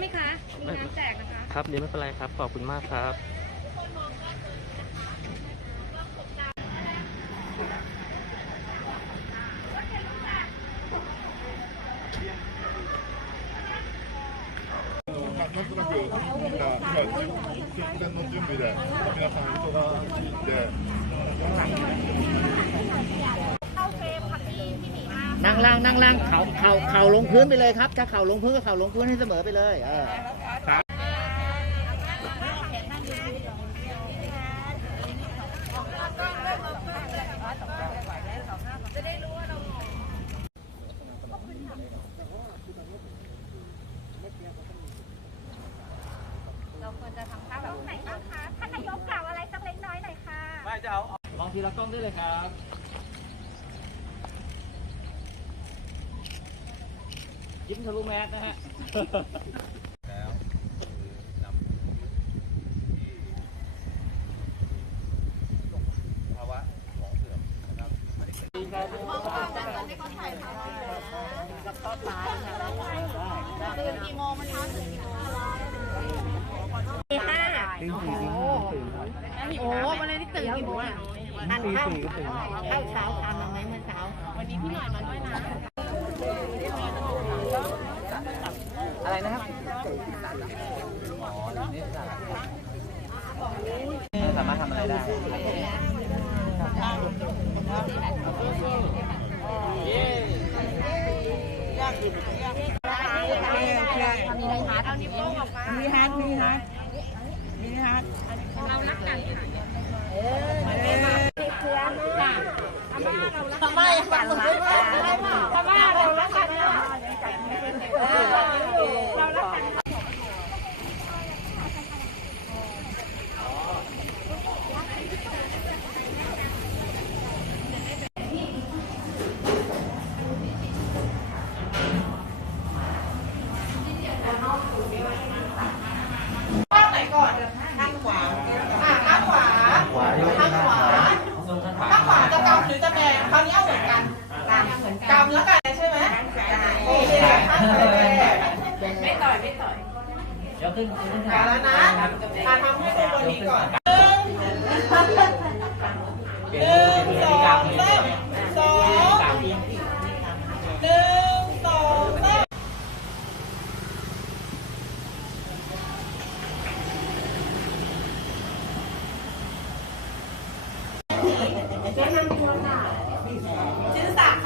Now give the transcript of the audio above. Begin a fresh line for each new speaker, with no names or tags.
ไหมคะ มีน้ำแจกนะคะ
ครับเดี๋ยวไม่เป็นไรครับ ขอบคุณมากครับ
なんとなくみんな今直前の準備で皆さん忙しいん
ล่างนั่งล่างเข่าเข่าเข่าลงพื้นไปเลยครับถ้าเข่าลงพื้นก็เข่าลงพื้นให้เสมอไปเลยเออ
เราควรจะทำท่าแบบไหนบ้างคะท่านนา ยกกล่าวอะไรสักเล็กน้อยหน่อยค่ะ
มองทีละกล้องได้เลยครับยิ้มทะลุแมสนะฮะ
ตีห้าโอ้โหวันนี้ตื่นกี่โมงอะ
ทานข้าวข้าวเช้าทานมาไหมเมื่อเช้า
วันนี้พี่หน่อยมาด้วยนะ
อะไร นะครับสามารถทำอะไรได้
มีอะไรคะเอานิ้วโป้งออกมา
มีฮัทมีฮัทมีฮัท
เรารักกันค่ะเออติดเชื้อค่ะพม่าเรารักกันพม่าพม่าเรารักกันเรารักกัน
ถ้าขวาจะกำหรือ จะแบงคราวนี้เอาเหมือนกันกำแล้วกันใช่ไหมโอเคข้างเลย
ไม่ต่อยไม่ต่อย
เดี๋ยวขึ้นขึ้น
มาแล้วนะมาทำให้ดูตัวนี้ก่อนหนึ่งหนึ่งสองสามสองหนึ่งสองสาม
แนะนำตัวค่ะ 就是打